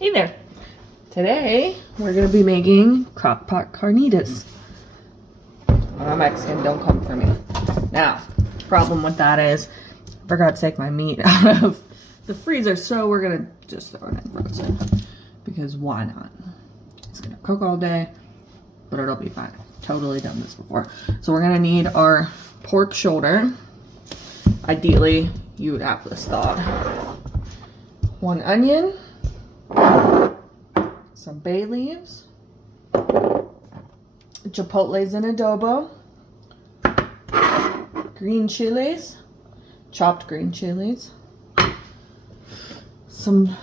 Hey there. Today we're gonna be making crock pot carnitas. I'm Mexican, don't come for me. Now, problem with that is I forgot to take my meat out of the freezer, so we're gonna just throw it in frozen. Because why not? It's gonna cook all day, but it'll be fine. Totally done this before. So we're gonna need our pork shoulder. Ideally, you would have this thawed. 1 onion, some bay leaves, chipotles in adobo, green chilies, chopped green chilies, some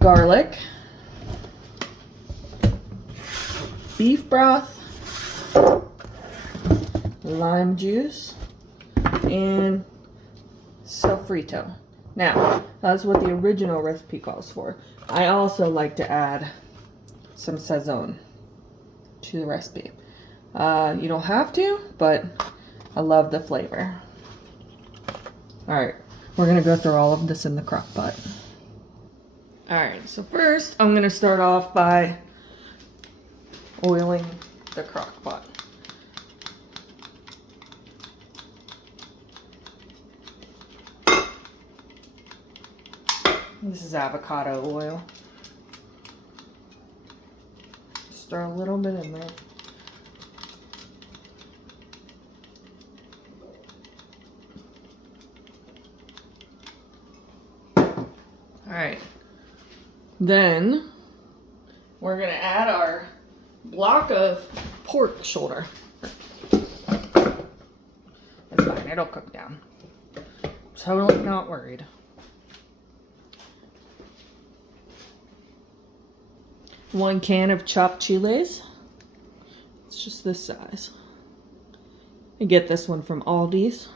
garlic, beef broth, lime juice, and sofrito. Now, that's what the original recipe calls for. I also like to add some sazon to the recipe. You don't have to, but I love the flavor. Alright, we're gonna go through all of this in the crock pot. Alright, so first I'm gonna start off by oiling the crock pot. This is avocado oil. Just throw a little bit in there. Alright. Then we're going to add our block of pork shoulder. It's fine, it'll cook down. Totally not worried. 1 can of chopped chiles. It's just this size. I get this one from Aldi's.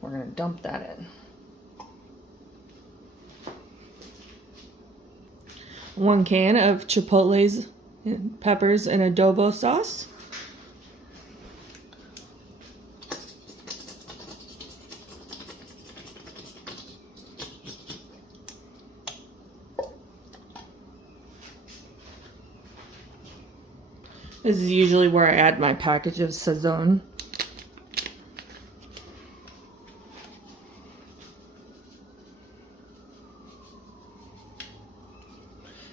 We're gonna dump that in. 1 can of chipotles and peppers and adobo sauce. This is usually where I add my package of sazon.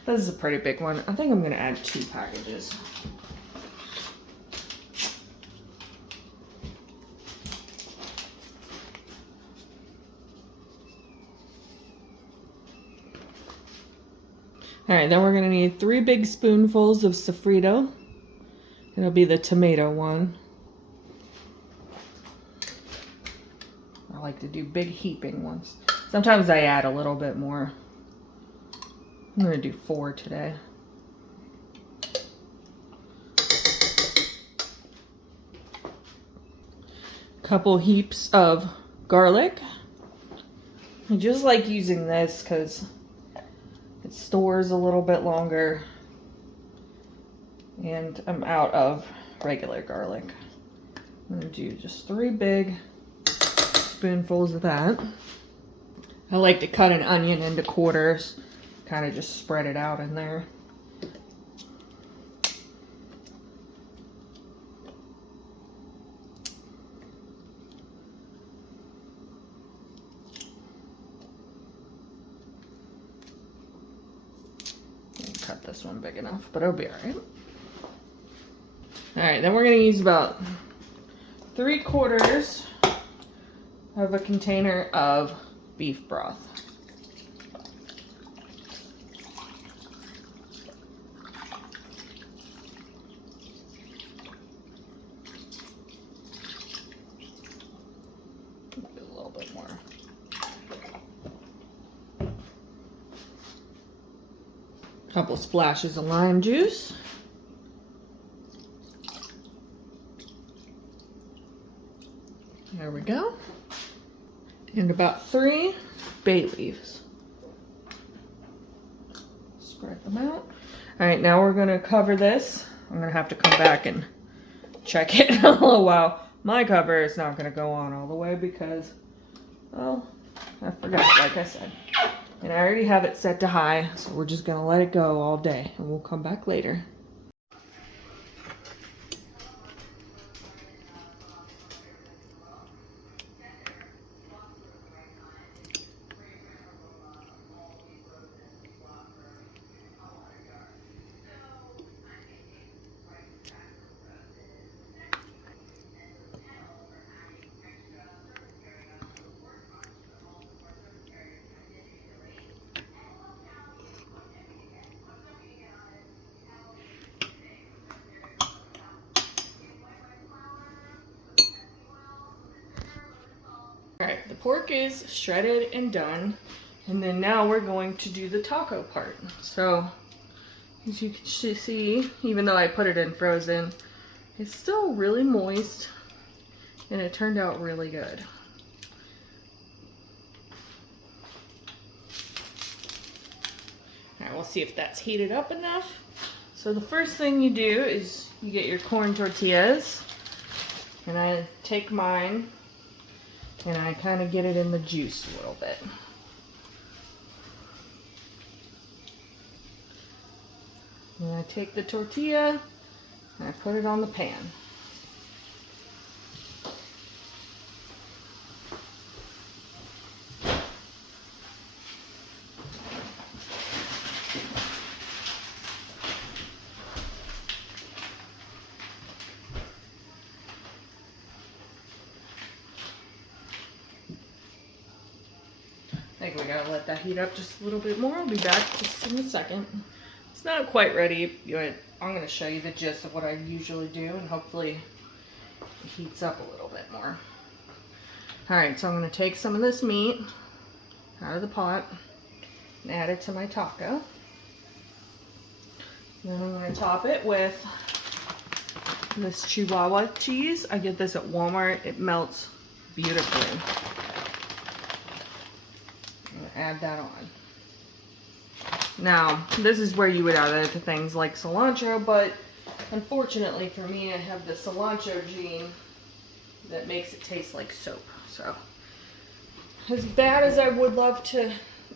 This is a pretty big one. I think I'm going to add 2 packages. Alright, then we're going to need 3 big spoonfuls of sofrito. It'll be the tomato one. I like to do big heaping ones. Sometimes I add a little bit more. I'm going to do 4 today. Couple heaps of garlic. I just like using this because it stores a little bit longer. And I'm out of regular garlic. I'm going to do just 3 big spoonfuls of that. I like to cut an onion into quarters. Kind of just spread it out in there. Cut this one big enough, but it'll be alright. Alright, then we're going to use about 3/4 of a container of beef broth. Maybe a little bit more. Couple splashes of lime juice. There we go. And about 3 bay leaves. Spread them out. Alright, now we're going to cover this. I'm going to have to come back and check it in a little while. My cover is not going to go on all the way because, well, I forgot, like I said. And I already have it set to high, so we're just gonna let it go all day and we'll come back later. Alright, the pork is shredded and done. And then now we're going to do the taco part. So, as you can see, even though I put it in frozen, it's still really moist. And it turned out really good. Alright, we'll see if that's heated up enough. So the first thing you do is you get your corn tortillas. And I take mine and I kind of get it in the juice a little bit. And I take the tortilla and I put it on the pan. I think we gotta let that heat up just a little bit more. I'll be back just in a second. It's not quite ready, but I'm gonna show you the gist of what I usually do, and hopefully it heats up a little bit more. Alright, so I'm gonna take some of this meat out of the pot and add it to my taco. Then I'm gonna top it with this Chihuahua cheese. I get this at Walmart. It melts beautifully. Add that on. Now, this is where you would add other things like cilantro, but unfortunately for me, I have the cilantro gene that makes it taste like soap. So, as bad as I would love to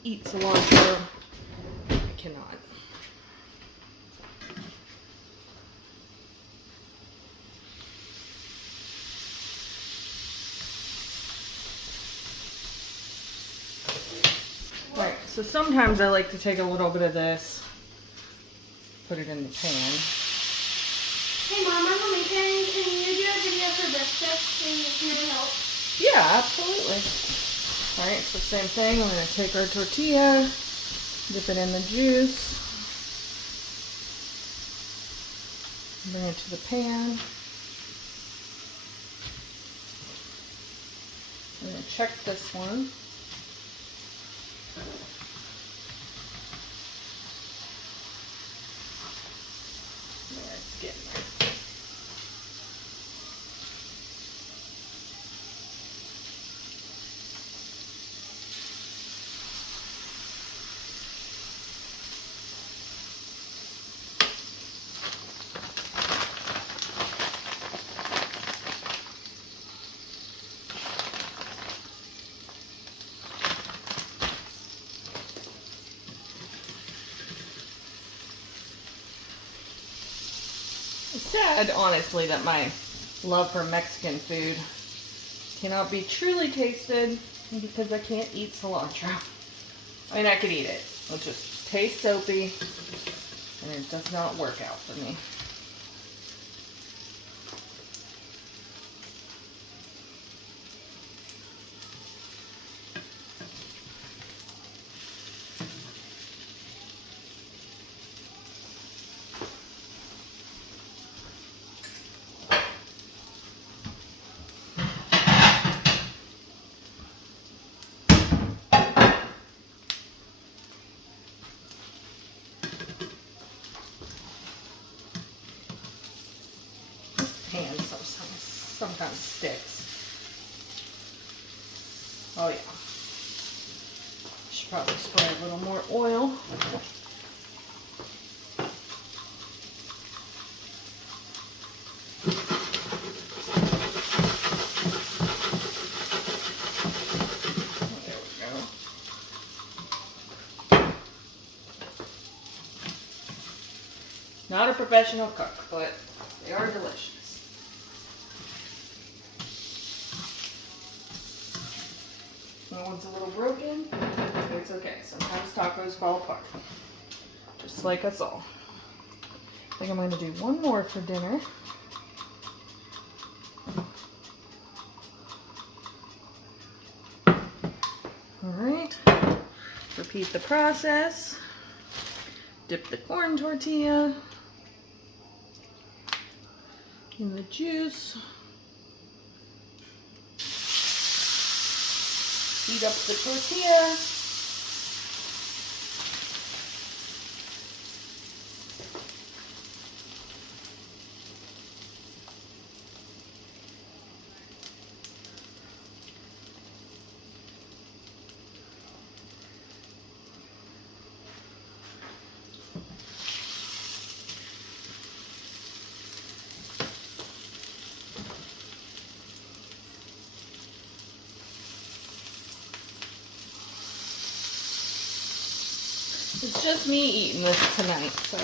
eat cilantro, I cannot. Right, so sometimes I like to take a little bit of this, put it in the pan. Hey Mom, I'm Mommy. Can you do a video for breakfast and can I help? Yeah, absolutely. Alright, so same thing. I'm going to take our tortilla, dip it in the juice, bring it to the pan. I'm going to check this one. Yeah, it's getting there. It's sad, honestly, that my love for Mexican food cannot be truly tasted because I can't eat cilantro. I mean, I could eat it. It just tastes soapy, and it does not work out for me. Pan sometimes sticks. Oh yeah. Should probably spray a little more oil. There we go. Not a professional cook, but they are delicious. That one's a little broken. It's okay. Sometimes tacos fall apart. Just like us all. I think I'm going to do one more for dinner. Alright. Repeat the process. Dip the corn tortilla in the juice. Heat up the tortilla. It's just me eating this tonight, so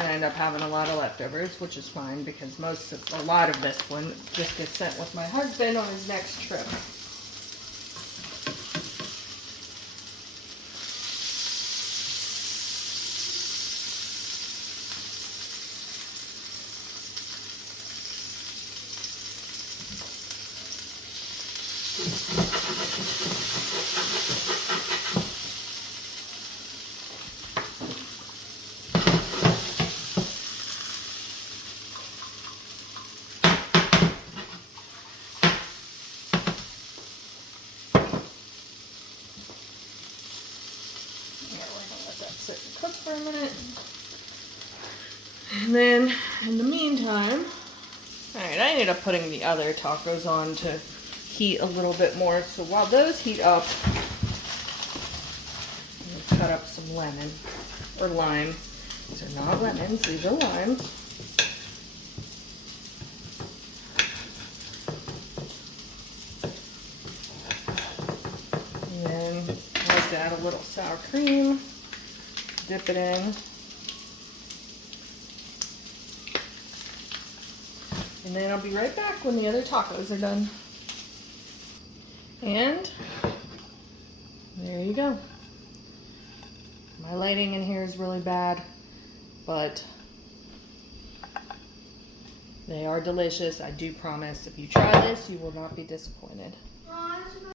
I end up having a lot of leftovers, which is fine because a lot of this one just gets sent with my husband on his next trip. Sit and cook for a minute. And then in the meantime, alright, I ended up putting the other tacos on to heat a little bit more. So while those heat up, I'm going to cut up some lemon or lime. These are not lemons, these are limes. And then I like to add a little sour cream. Dip it in. And then I'll be right back when the other tacos are done. And there you go. My lighting in here is really bad, but they are delicious. I do promise if you try this, you will not be disappointed. I